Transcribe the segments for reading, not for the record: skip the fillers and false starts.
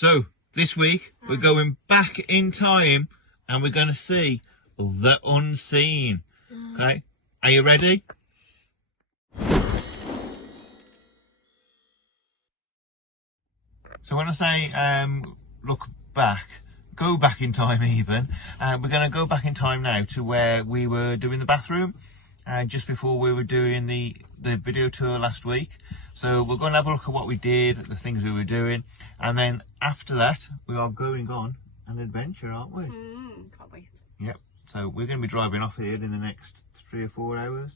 So this week we're going back in time and we're going to see the unseen. Okay, are you ready? So when I say look back, go back in time even, we're going to go back in time now to where we were doing the bathroom just before we were doing the video tour last week. So we're going to have a look at what we did, the things we were doing, and then after that we are going on an adventure, aren't we? Can't wait. Yep, so we're going to be driving off here in the next 3 or 4 hours,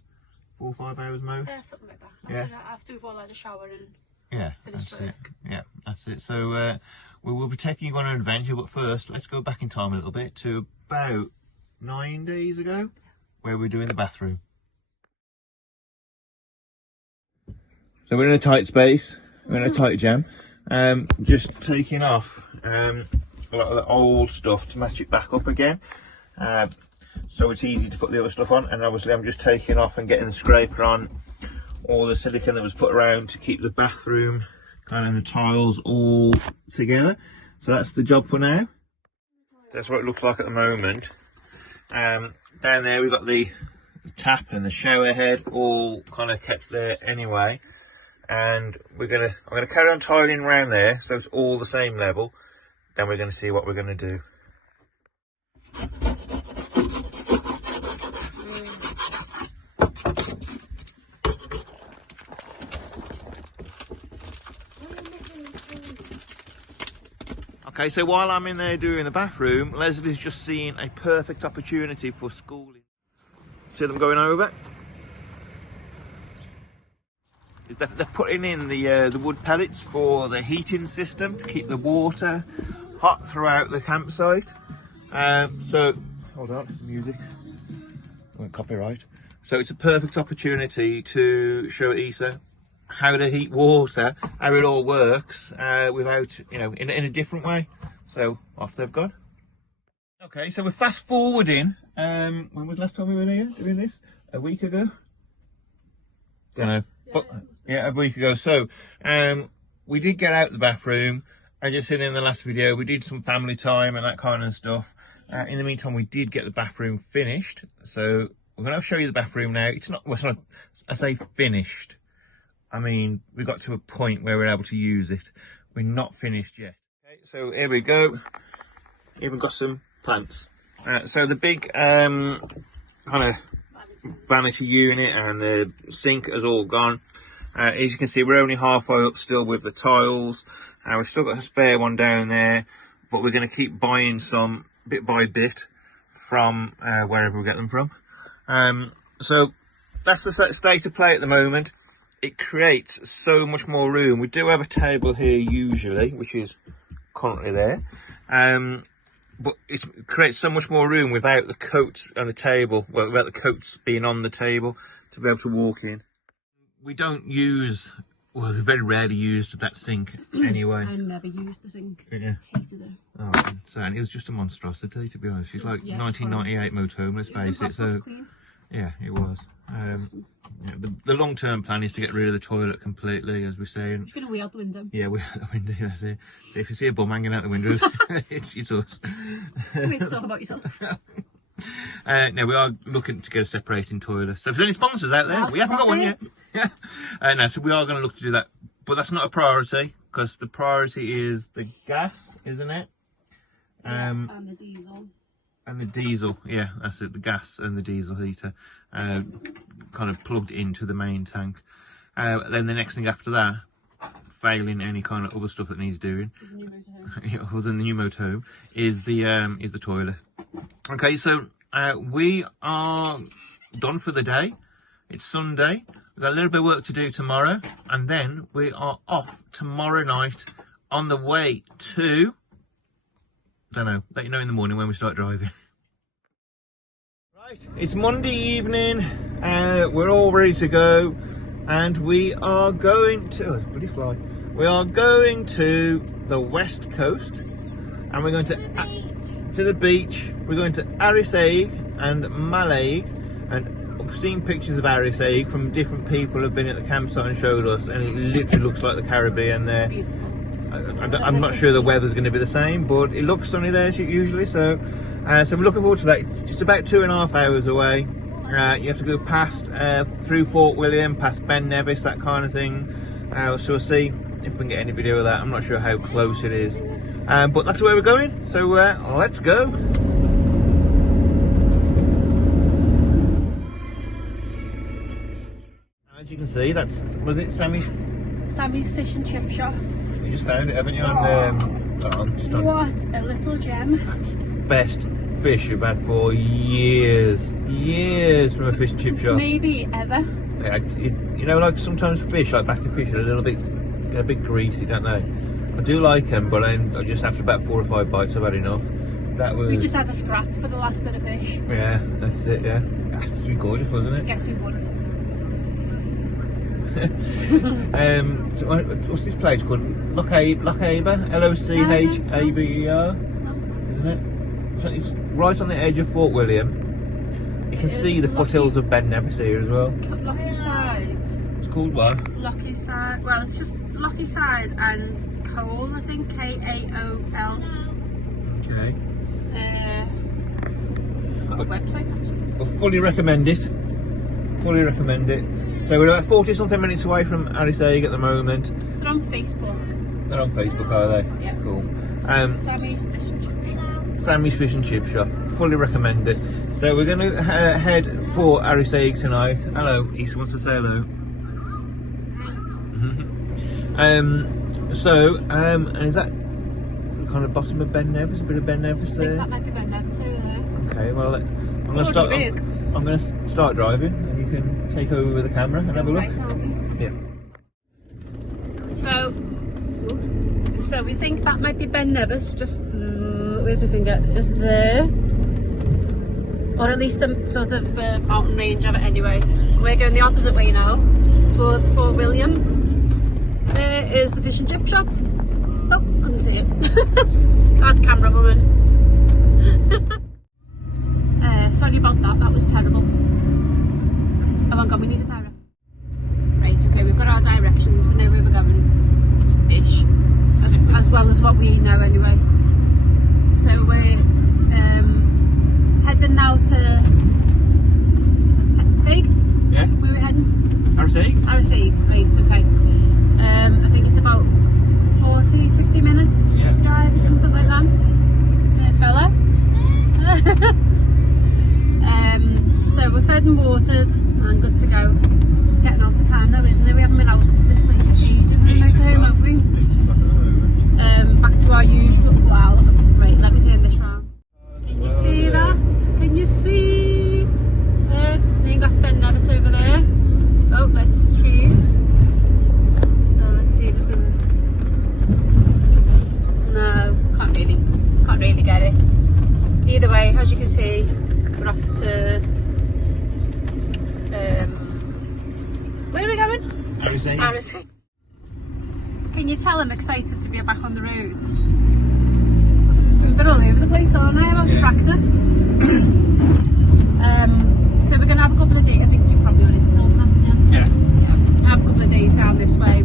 4 or 5 hours most. Yeah, something like that. Yeah. After we've all had a shower and yeah, finished that's work. it. Yeah, that's it. So we will be taking you on an adventure, but first let's go back in time a little bit to about 9 days ago, where we're doing the bathroom. So we're in a tight space, we're in a tight jam. Just taking off a lot of the old stuff to match it back up again. So it's easy to put the other stuff on, and obviously I'm just taking off and getting the scraper on all the silicone that was put around to keep the bathroom kind of the tiles all together. So that's the job for now. That's what it looks like at the moment. Down there we've got the tap and the shower head all kind of kept there anyway, and I'm gonna carry on tiling around there so it's all the same level. Then we're going to see what we're going to do. Okay, so while I'm in there doing the bathroom, Leslie's just seen a perfect opportunity for schooling. See them going over? They're putting in the wood pellets for the heating system to keep the water hot throughout the campsite. So, hold on, music, I won't copyright. So it's a perfect opportunity to show Isa how to heat water, how it all works without, you know, in a different way. So off they've gone. Okay, so we're fast forwarding. When was the last time we were here doing this? A week ago? Don't know. But, yeah, a week ago. So we did get out the bathroom. I just said in the last video we did some family time and that kind of stuff. In the meantime, we did get the bathroom finished. So we're going to show you the bathroom now. It's not, well, it's not, I say finished, I mean, we got to a point where we're able to use it. We're not finished yet. Okay, so here we go. Even got some plants. So the big kind of vanity unit and the sink has all gone. As you can see, we're only halfway up still with the tiles. We've still got a spare one down there, but we're going to keep buying some bit by bit from wherever we get them from. So that's the state of play at the moment. It creates so much more room. We do have a table here usually, which is currently there, but it creates so much more room without the coats on the table, well, without the coats being on the table to be able to walk in. We don't use, well, we very rarely used that sink anyway. I never used the sink. Yeah. Hated it. Oh, so it was just a monstrosity, to be honest. It's like 1998 motorhome, let's face it. So clean. yeah, it was. Yeah, the long-term plan is to get rid of the toilet completely, as we're saying. Just gonna wheel out the window. Yeah, we're out the window. That's it. So if you see a bum hanging out the window, it's us. Wait to talk about yourself. No, we are looking to get a separating toilet. So if there's any sponsors out there, we haven't got one yet. Yeah. No, so we are going to look to do that, but that's not a priority because the priority is the gas, isn't it? And the diesel. And the diesel, yeah, that's it. The gas and the diesel heater, kind of plugged into the main tank. Then the next thing after that, failing any kind of other stuff that needs doing, other than the new motorhome, is the toilet. Okay, so we are done for the day. It's Sunday. We've got a little bit of work to do tomorrow, and then we are off tomorrow night on the way to, don't know, let you know in the morning when we start driving. Right, it's Monday evening, we're all ready to go, and we are going to, bloody fly, we are going to the west coast, and we're going to the beach. We're going to Arisaig and Mallaig, and I've seen pictures of Arisaig from different people who have been at the campsite and showed us, and it literally looks like the Caribbean there. Beautiful. I'm not sure the weather's going to be the same, but it looks sunny there usually. So we're looking forward to that. It's about 2.5 hours away. You have to go past through Fort William, past Ben Nevis, that kind of thing. So we'll see if we can get any video of that. I'm not sure how close it is, but that's where we're going. So let's go. As you can see, was it Sammy's fish and chip shop. You just found it, haven't you? What a little gem. Best fish you've had for years from a fish and chip shop. Maybe ever. Yeah, you know, like sometimes fish, like batty fish, are a bit greasy, don't they? I do like them, but I just after about 4 or 5 bites, I've had enough. We just had a scrap for the last bit of fish. Yeah, that's it. Yeah, it's really gorgeous, wasn't it? Guess who won? So what's this place called? Loch Aber, Lochaber, isn't it? So it's right on the edge of Fort William. You can see the foothills of Ben Nevis here as well. Lochie Side. It's called what? Lochie Side. Well, it's just Lochie Side and Coal, I think. Kaol. Okay. Got a website actually. Well, fully recommend it. Fully recommend it. So we're about 40 something minutes away from Mallaig at the moment. They're on Facebook. They're on Facebook, are they? Yeah. Cool. Sammy's Fish and Chip Shop. Sammy's Fish and Chip Shop. Fully recommend it. So we're going to head for Mallaig tonight. Hello, East wants to say hello. And is that kind of bottom of Ben Nevis? A bit of Ben Nevis there? I think that might be Ben Nevis over there. Okay, well, I'm going to start. I'm going to start driving, and you can take over with the camera and have a look. Right, aren't we? Yeah. So we think that might be Ben Nevis. Just where's my finger? Is there, or at least the sort of the mountain range of it. Anyway, we're going the opposite way now, towards Fort William. There is the fish and chip shop. Oh, couldn't see it. Bad camera woman. Sorry about that. That was terrible. Oh my god, we need a direction. Right, okay, we've got our directions. We know where we're going. Ish. As well as what we know anyway. So we're heading now to Hague. Yeah. Where are we heading? Mallaig? Mallaig, right, okay. I think it's about 40-50 minutes drive or something like that. There's Bella. So we're fed and watered and good to go. Getting on for time though, isn't it? We haven't been out this late for ages in the motorhome, have we? Back to our usual. Wow. Right, let me turn this round. Can you see that? Can you see? I think that's Ben Nevis over there. Oh, that's trees. So let's see if we can. No, can't really get it. Either way, as you can see, we're off to. Where are we going? Mallaig. Can you tell I'm excited to be back on the road? They're all over the place, aren't they? About to practice. So we're going to have a couple of days. I think you probably already told them, Yeah. I have a couple of days down this way.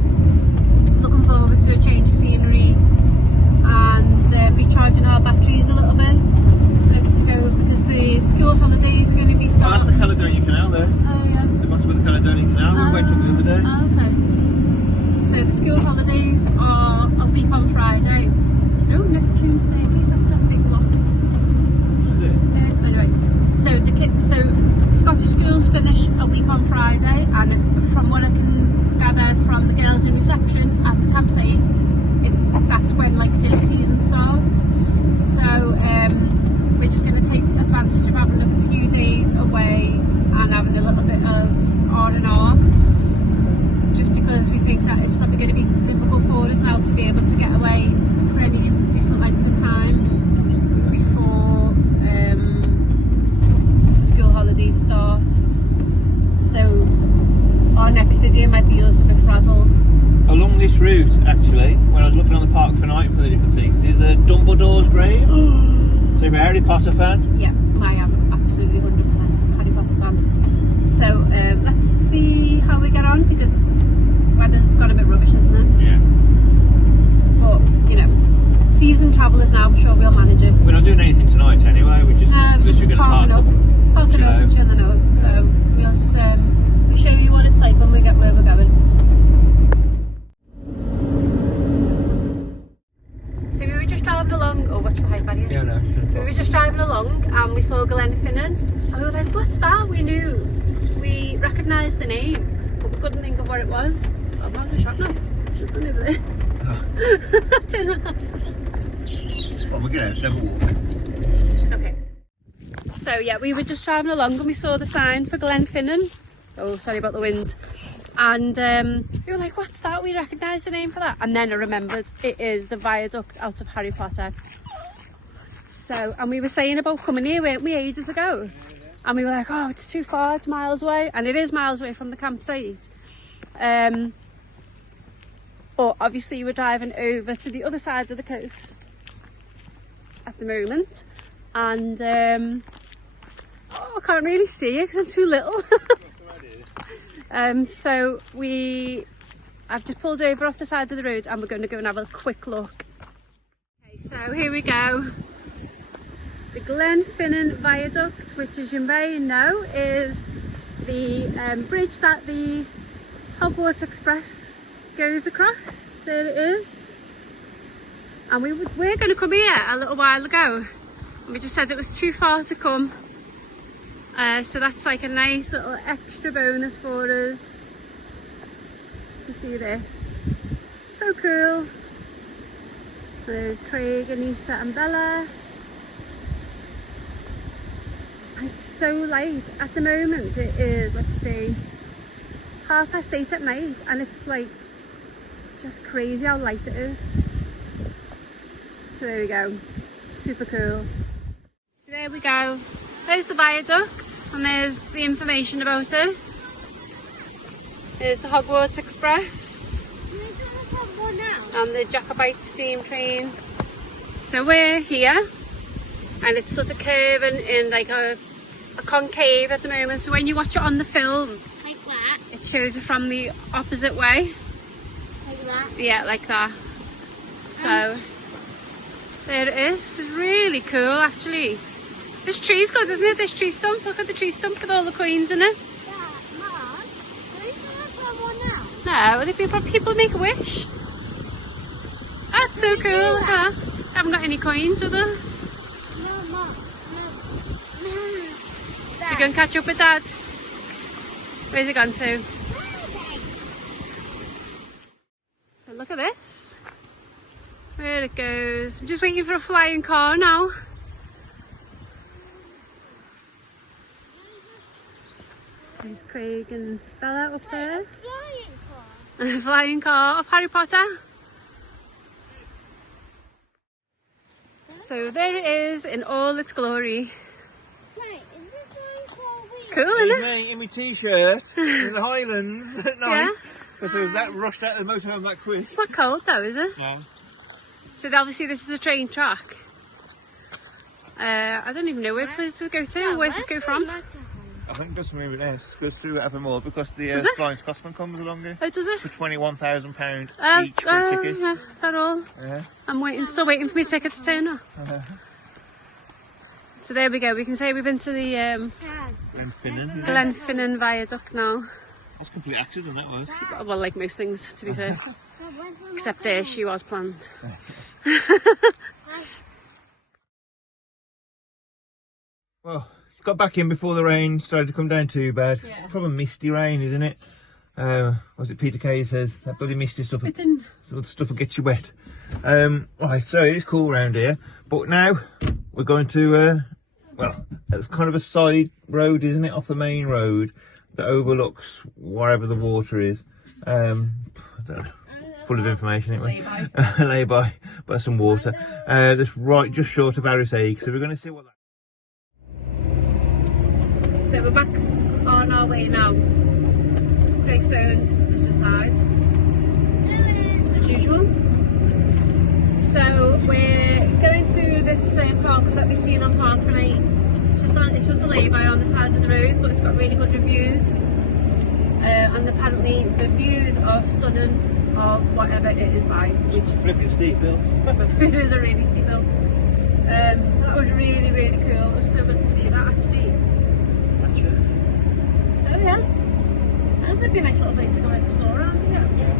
Looking forward to a change of scenery and recharging our batteries a little bit. Ready to go because the school holidays are going to be starting. Oh, that's the Caledonian Canal there. Oh yeah. The bottom of the Caledonian Canal. We went up the other day. Oh, okay. So the school holidays are a week on Friday. No, next Tuesday. That's a big lot. Is it? Anyway, so the kids, Scottish schools finish a week on Friday, and from what I can gather from the girls in reception at the campsite, that's when like silly season starts. So we're just going to take advantage of having a few days away and having a little bit of R&R. Just because we think that it's probably going to be difficult for us now to be able to get away for any decent length of time before the school holidays start. So our next video might be us a bit frazzled. Along this route, actually, when I was looking on the Park for Night for the different things, is a Dumbledore's grave. So you're a Harry Potter fan? Yeah, I am absolutely 100% Harry Potter fan. So let's see how we get on because weather's got a bit rubbish, isn't it? Yeah. But seasoned travellers now, I'm sure we'll manage it. We're not doing anything tonight anyway, we're just parking up and chilling out. So we'll show you what it's like when we get where we're going. So we were just driving along, oh watch the height barrier. Yeah, no. We were just driving along and we saw Glenfinnan and we were like, what's that? We recognised the name, but we couldn't think of what it was. Oh, where's the shop now? Just gone over there. Oh. Turn around. Well, we're going to have a walk. Okay. So yeah, we were just driving along and we saw the sign for Glenfinnan. Oh, sorry about the wind. And we were like, what's that? We recognise the name for that. And then I remembered it is the viaduct out of Harry Potter. So, and we were saying about coming here, weren't we, ages ago? And we were like, oh, it's too far, it's miles away. And it is miles away from the campsite. But obviously we're driving over to the other side of the coast at the moment. And I can't really see it because I'm too little. So I've just pulled over off the side of the road and we're going to go and have a quick look. Okay, so here we go. The Glenfinnan Viaduct, which as you may know is the bridge that the Hogwarts Express goes across. There it is. And we're going to come here a little while ago. And we just said it was too far to come. So that's like a nice little extra bonus for us to see this. So cool. There's Craig, Anissa and Bella. And it's so light. At the moment it is, let's see, 8:30 at night and it's like just crazy how light it is. So there we go. Super cool. So there we go. There's the viaduct and there's the information about it. There's the Hogwarts Express and the Jacobite steam train. So we're here and it's sort of curving in like a concave at the moment. So when you watch it on the film, like that, it shows it from the opposite way. like that. Yeah, like that. So there it is. It's really cool actually. This tree's good, isn't it? This tree stump. Look at the tree stump with all the coins in it. Yeah, Mum, do you have one now? No, people make a wish. That's so cool. Look at that. Haven't got any coins with us. No, Mum. No. We're going to catch up with Dad. Where's he gone to? Oh, look at this. There it goes. I'm just waiting for a flying car now. There's Craig and Bella up there. And a flying car of Harry Potter. So there it is in all its glory. Wait, is this flying car real? Cool, isn't it? Me in my t-shirt in the Highlands at night. Because I was that rushed out of the motorhome that quick. It's not cold though, is it? No. So obviously this is a train track. I don't even know where it go to. Where's it go from? I think it goes from Inverness, goes through Evermore because the Flying Scotsman comes along here. Oh, does it? For £21,000 each for a ticket. Yeah, that all. Yeah. I'm still waiting for my ticket to turn up. So there we go. We can say we've been to the Glenfinnan. Glenfinnan Viaduct now. That's a complete accident, that was. Well, like most things, to be fair. Except she was planned. Well, got back in before the rain started to come down too bad. Yeah. Probably misty rain, isn't it? Was it Peter Kay says that bloody misty stuff? Some stuff will get you wet. Right, so it is cool around here, but now we're going to well, it's kind of a side road, isn't it, off the main road that overlooks wherever the water is. I don't know, full of information anyway. Lay by some water. That's right just short of Arrows. So we're going to see what that. So we're back on our way now. Craig's phone has just died, as usual. So we're going to this park that we've seen on Park for Night. It's just a lay-by on the side of the road, but it's got really good reviews. And apparently the views are stunning of whatever it is by, which Flipping steep hill. it is a really steep hill. That was really, really cool. It was so good to see that actually. That's true. Oh yeah. And it'd be a nice little place to go and explore around here. Yeah.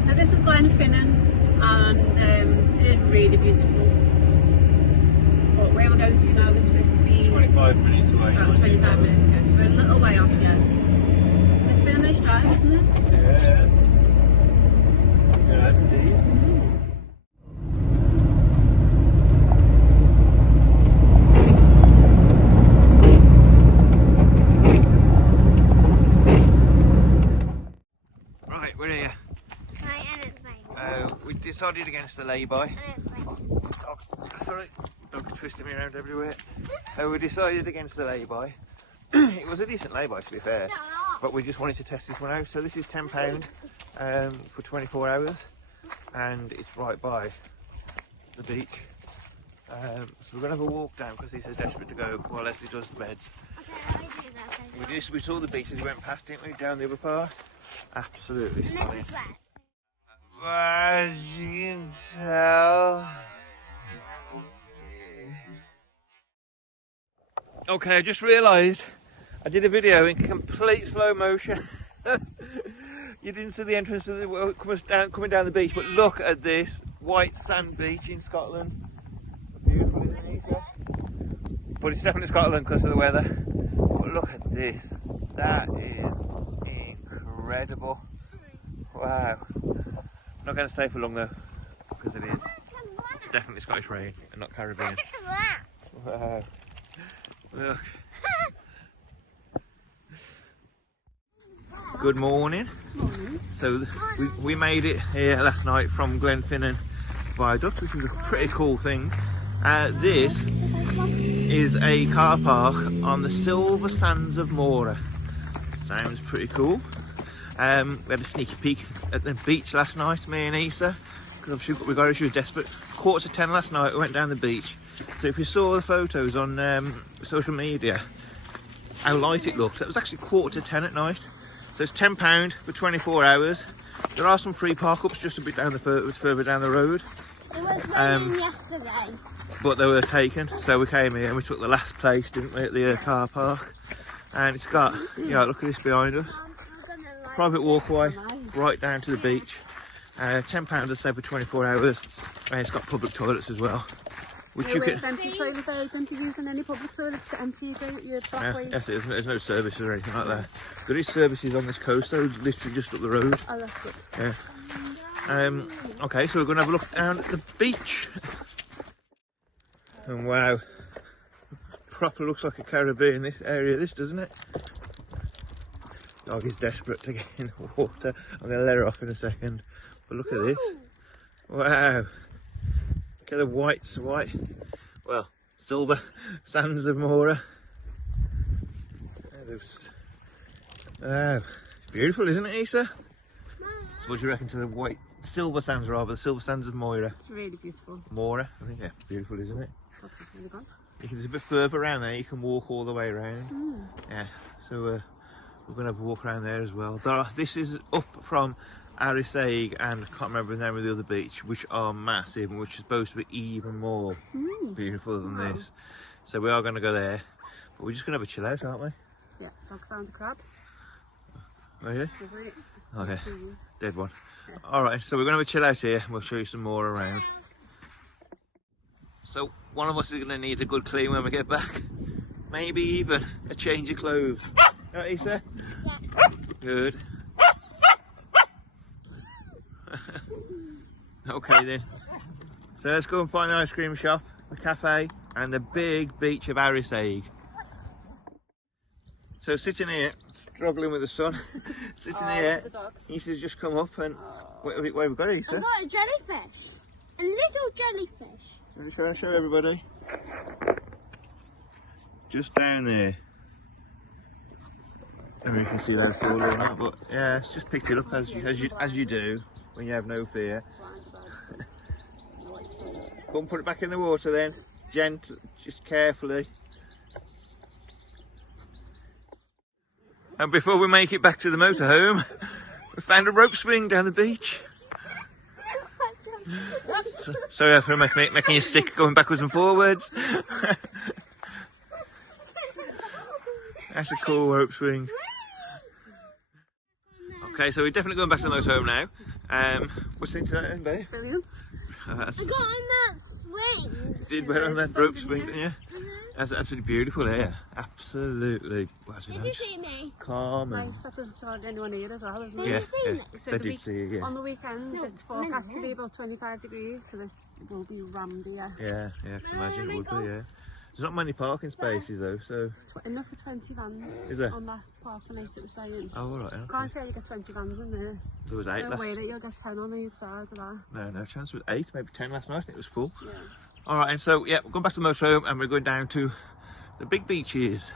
So this is Glenfinnan, and it is really beautiful. But where we're going to now is supposed to be 25 minutes away. about 25 minutes ago, so we're a little way off yet. It's been a nice drive, isn't it? Yeah. Yeah, that's indeed. Right, we're here. Right, and it's mine. We decided against the lay-by. And it's mine. Oh, sorry, dog's twisting me around everywhere. We decided against the lay-by. It was a decent lay-by, to be fair, but we just wanted to test this one out. So this is £10 for 24 hours, and it's right by the beach. So we're going to have a walk down because he's so desperate to go while Leslie does the beds. Okay, let me do that. We saw the beach as we went past, didn't we, down the other part? Absolutely And stunning. this is wet. As you can tell. Okay, I just realised I did a video in complete slow motion. You didn't see the entrance of the coming down the beach, but look at this white sand beach in Scotland. Beautiful, isn't it? Yeah? But it's definitely Scotland because of the weather. But look at this. That is incredible. Wow. I'm not going to stay for long though, because it is definitely Scottish rain and not Caribbean. Wow. Look. Good morning. So we made it here last night from Glenfinnan Viaduct, which was a pretty cool thing. This is a car park on the silver sands of Morar. Sounds pretty cool. We had a sneaky peek at the beach last night, me and Issa, because she was desperate. 10:15 last night, we went down the beach. So if you saw the photos on social media, how light it looked, it was actually 10:15 at night. So it's £10 for 24 hours. There are some free park-ups just a bit down further down the road. It was raining yesterday. But they were taken, so we came here and we took the last place, didn't we, at the car park. And it's got, look at this behind us. Private walkway right down to the beach. £10 a say for 24 hours. And it's got public toilets as well. Which you can. Empty toilet though, don't be using any public toilets to empty your back waste. Yes, there's no services or anything like that. There is services on this coast though, literally just up the road. Oh, that's good. Yeah. Okay, so we're going to have a look down at the beach. And wow, proper looks like a Caribbean, this area, this, doesn't it? Dog is desperate to get in the water. I'm going to let her off in a second. But look at this. Wow. Look at the white, well, silver sands of Morar. Wow. It's beautiful, isn't it, Issa? So what do you reckon to the white, silver sands rather, the silver sands of Morar? It's really beautiful. Morar, I think, yeah, beautiful, isn't it? Really gone. You can, there's a bit further around there, you can walk all the way around. Yeah, so we're going to have a walk around there as well. This is up from Mallaig and I can't remember the name of the other beach, which are massive and which is supposed to be even more beautiful than this. So we are going to go there, but we're just going to have a chill out, aren't we? Yeah, dog found a crab. Oh yeah? Okay, Yeah. dead one. Alright, so we're going to have a chill out here and we'll show you some more around. So one of us is going to need a good clean when we get back. Maybe even a change of clothes. Right, Issa? Yeah. Good. Okay then. So let's go and find the ice cream shop, the cafe and the big beach of Mallaig. So sitting here, struggling with the sun, sitting here, Issa's just come up and where have we got, Issa? I got a jellyfish. A little jellyfish. I'm just trying to show everybody. Just down there. I don't know if you can see that at all or not, but yeah, it's just picked it up as you do when you have no fear. Go and put it back in the water then, gentle, just carefully. And before we make it back to the motorhome, We found a rope swing down the beach. Sorry for making you sick going backwards and forwards. That's a cool rope swing. Okay, so we're definitely going back to the motorhome now. What's the thing to that then, babe? Brilliant. I got on that swing. You did well on that rope swing, didn't you? That's absolutely beautiful here. Absolutely. Did you see me? Calm and... Nice, that doesn't sound anyone here as well, isn't Did it? Yeah, you see yeah. me? So They the did week- see you, yeah. On the weekend, No, it's forecast to be no. about 25 degrees, so it will be rammed here. Yeah, I can imagine it would be, yeah. There's not many parking spaces though, so... It's enough for 20 vans. Is there? On that parking lot it was saying. Oh, alright, okay. Can't say you get 20 vans in there. There was 8 No last... way that you'll get 10 on each side of that. No chance. There was 8, maybe 10 last night. I think it was full. Yeah. Alright, and so, yeah, we're going back to the motorhome and we're going down to the big beaches.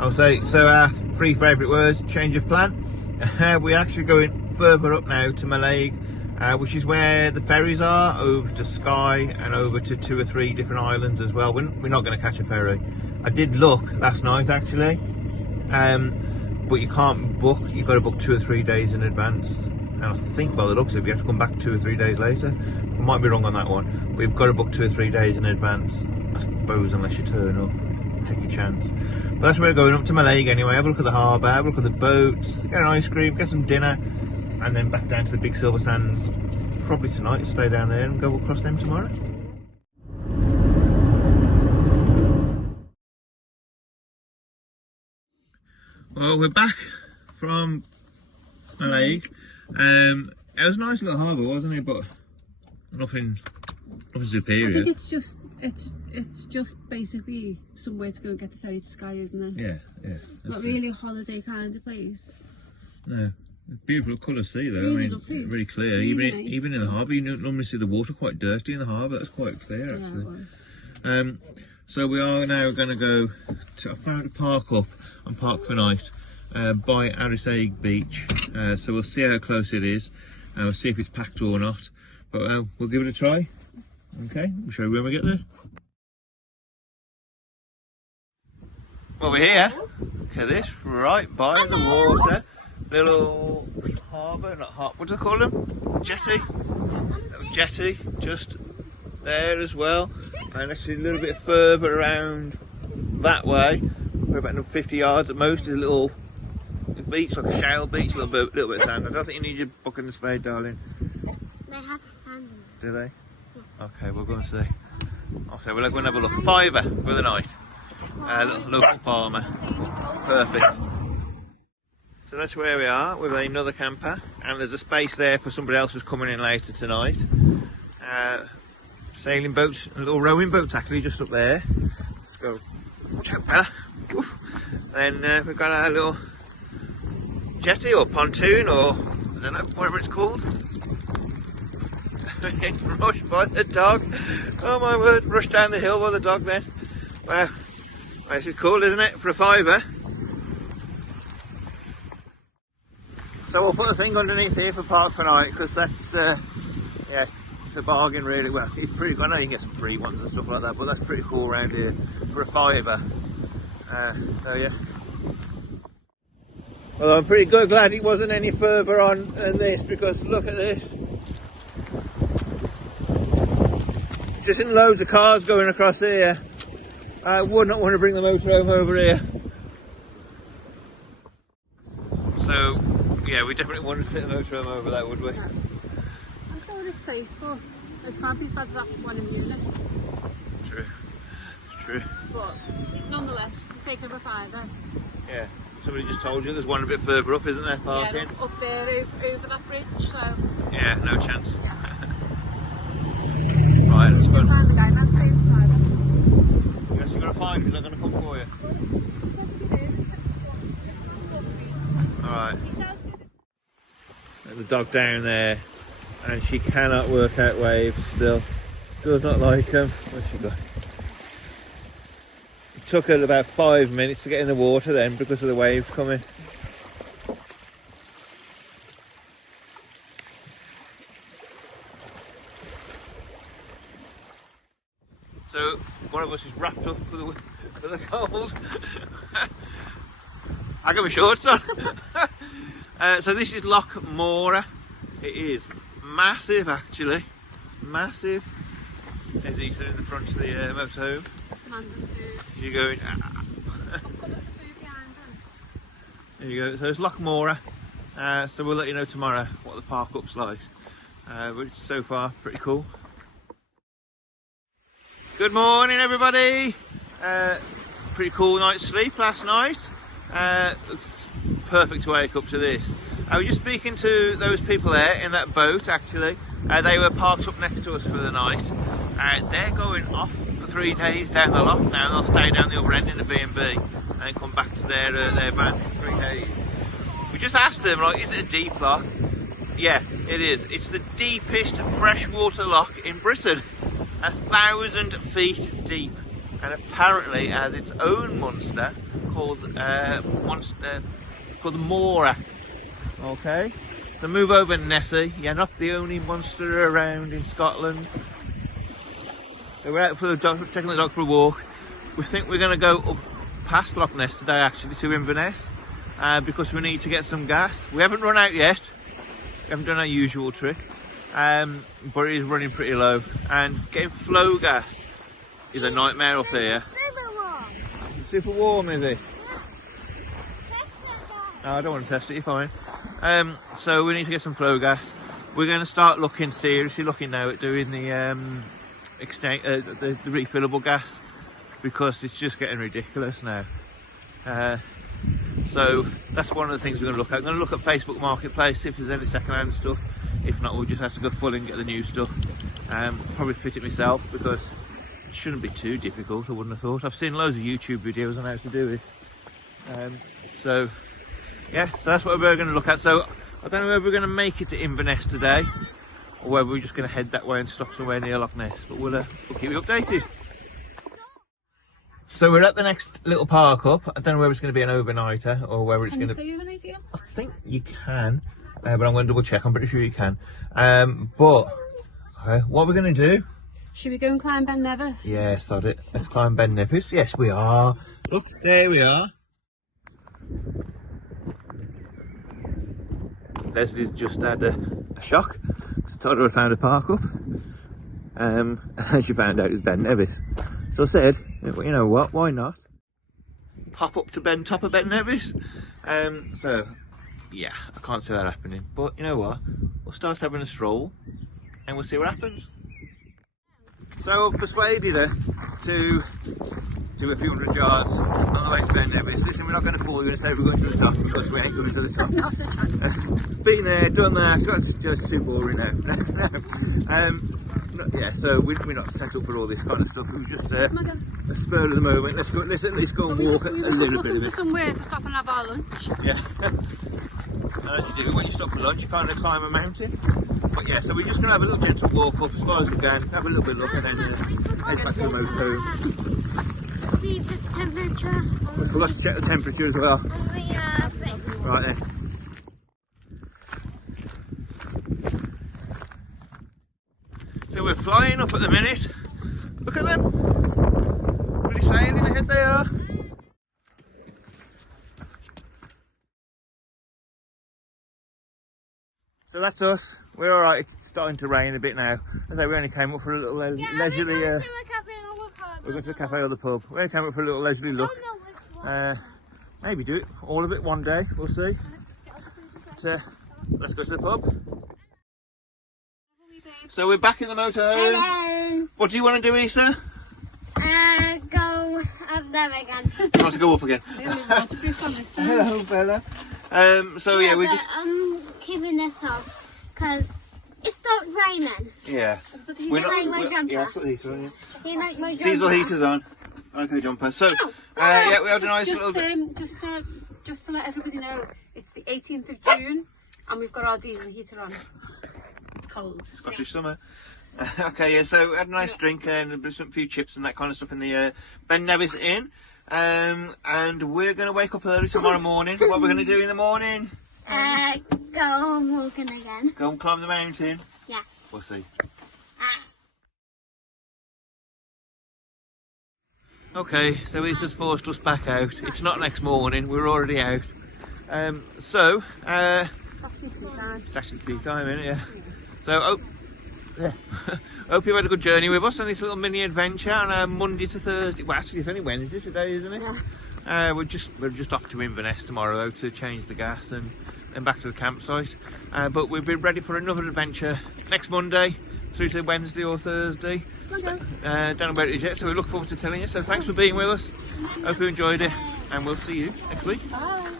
I'll say, so our 3 favourite words, change of plan. We're actually going further up now to Mallaig, which is where the ferries are, over to Skye and over to 2 or 3 different islands as well. We're not going to catch a ferry. I did look last night actually, but you can't book, you've got to book 2 or 3 days in advance. And I think by the looks of it, you have to come back 2 or 3 days later. I might be wrong on that one. We've got to book 2 or 3 days in advance, I suppose, unless you turn up. Take your chance. But that's where we're going, up to Mallaig anyway. Have a look at the harbour, have a look at the boats, get an ice cream, get some dinner, and then back down to the big silver sands probably tonight, stay down there and go across them tomorrow. Well, we're back from Mallaig. It was a nice little harbour, wasn't it? But nothing superior. I think it's just basically somewhere to go and get the ferry to Skye, isn't it? Yeah. Not really a holiday kind of place. No. Beautiful colour sea though, Really I mean, lovely. really clear. Really nice. Even in the harbour, you don't normally see the water quite dirty in the harbour. That's quite clear Yeah, actually. it was. So we are now going to go to, I found a park up on Park for Night by Mallaig Beach. So we'll see how close it is. We'll see if it's packed or not. But we'll give it a try. Okay, we'll show you when we get there. Well, we're here. Look at this, right by the water. Little harbour, not harbour, what do they call them? Jetty? Little jetty, just there as well. And actually a little bit further around that way, we're about 50 yards at most, is a little beach, like a shale beach, a little bit of sand. I don't think you need your buck and the spade, darling. They have sand. Do they? Yeah. Okay, we'll go and see. Okay, we'll go and have a look. £5 for the night. Little local farmer. Perfect. So that's where we are with another camper, and there's a space there for somebody else who's coming in later tonight. Sailing boats, little rowing boats actually just up there. Let's go. Watch out, Bella. Oof. Then we've got our little jetty or pontoon or I don't know, whatever it's called. Rushed by the dog. Oh my word, rushed down the hill by the dog then. Wow. Well, this is cool, isn't it? For a £5. So we'll put a thing underneath here for Park for Night because that's, yeah, it's a bargain really. Well, it's pretty, I know you can get some free ones and stuff like that, but that's pretty cool around here for a £5. So yeah. Well, I'm pretty glad it wasn't any further on than this because look at this. Just in loads of cars going across here. I would not want to bring the motorhome over here. So, yeah, we definitely wouldn't fit the motorhome over that, would we? No. I thought it's safe, but it can't be as bad as that one in Munich. True. It's true. But nonetheless, for the sake of a £5. Yeah. Somebody just told you there's one a bit further up, isn't there, parking? Yeah, up there over that bridge, so. Yeah, no chance. Yeah. Right, let's go. Find the guy, that's safe for £5. Guess you're going to find him, he's not going to come for you. Alright. The dog down there, and she cannot work out waves still. Does not like them. Where's she gone? It took her about 5 minutes to get in the water then because of the waves coming. So one of us is wrapped up for the cold. I got my shorts on. So this is Loch Morar. It is massive, actually. Massive. There's Issa in the front of the motorhome. You're going. There you go. So it's Loch Morar. So we'll let you know tomorrow what the park up's like. But it's so far pretty cool. Good morning, everybody. Pretty cool night's sleep last night. It's perfect to wake up to this. I was just speaking to those people there in that boat, actually. They were parked up next to us for the night. They're going off for 3 days down the loch now, and they'll stay down the other end in the B&B and then come back to their van in 3 days. We just asked them, like, is it a deep loch? Yeah, it is. It's the deepest freshwater loch in Britain. 1,000 feet deep. And apparently has its own monster called the Morar. Okay, so move over, Nessie. You're not the only monster around in Scotland. So we're out for taking the dog for a walk. We think we're going to go up past Loch Ness today, actually, to Inverness, because we need to get some gas. We haven't run out yet. We haven't done our usual trick, but it is running pretty low. And getting flow gas is a nightmare up here. Super warm, is it? No, I don't want to test it, you're fine. So we need to get some flow gas. We're going to start seriously looking now at doing the refillable gas, because it's just getting ridiculous now. So that's one of the things we're going to look at. I'm going to look at Facebook Marketplace, see if there's any second-hand stuff. If not, we'll just have to go full and get the new stuff. Probably fit it myself, because it shouldn't be too difficult, I wouldn't have thought. I've seen loads of YouTube videos on how to do it. So yeah, so that's what we're going to look at. So I don't know whether we're going to make it to Inverness today, or whether we're just going to head that way and stop somewhere near Loch Ness, but we'll keep you updated. So we're at the next little park up. I don't know whether it's going to be an overnighter or whether it's going to... Can you say overnight here? I think you can, but I'm going to double check. I'm pretty sure you can. But what we're going to do... Should we go and climb Ben Nevis? Yeah, sod it. Let's climb Ben Nevis. Yes, we are. Look, there we are. Leslie's just had a shock. I told her I found a park up. And she found out it's Ben Nevis. So I said, well, you know what, why not? Pop up to top of Ben Nevis. So, yeah, I can't see that happening. But you know what? We'll start having a stroll and we'll see what happens. So I've persuaded her to do a few hundred yards on the way to Ben Nevis. Listen, we're not going to fool you and say we're going to the top, because we ain't going to the top. Not a chance. Been there, done that. It's just too boring now. Yeah, so we're not set up for all this kind of stuff. It was just a spur of the moment. Let's at least go and walk a little bit of it. Somewhere to stop and have our lunch. Yeah. And as you do, when you stop for lunch, you kind of climb a mountain. But yeah, so we're just going to have a little gentle walk up as far as we can, have a little bit of look, and then head back to the motorhome. See the temperature. We forgot to check the temperature as well. Right then. So we're flying up at the minute. Look at them. Really sailing ahead they are. So that's us. We're alright. It's starting to rain a bit now. As I say, we only came up for a little leisurely. We're going to the cafe or the pub. We only came up for a little leisurely look. Maybe do it all of it one day. We'll see. But, let's go to the pub. So we're back in the motorhome. Hello. What do you want to do, Issa? Go up there again. You want to go up again? Hello, Bella. So yeah, we just... I'm keeping this off because it stopped raining. Yeah. You like my jumper? Yeah, I've got the heater on, yeah. You like my jumper? Diesel heater's on. Okay, jumper. So, yeah, we had a nice little bit... Just to let everybody know, it's the 18th of June and we've got our diesel heater on. It's cold. Scottish summer. Okay, yeah, so we had a nice drink and a few chips and that kind of stuff in the Ben Nevis Inn. And we're going to wake up early tomorrow morning. What we're going to do in the morning? Go walking again. Go and climb the mountain? Yeah. We'll see. Okay, so he's just forced us back out. It's not next morning, we're already out. So, it's actually tea time, isn't it? Yeah. So, hope you've had a good journey with us on this little mini adventure on Monday to Thursday. Well, actually, it's only Wednesday today, isn't it? Yeah. We're just off to Inverness tomorrow though to change the gas and back to the campsite. But we'll be ready for another adventure next Monday through to Wednesday or Thursday. Don't know about it yet, so we look forward to telling you. So thanks for being with us. Hope you enjoyed it, and we'll see you next week. Bye.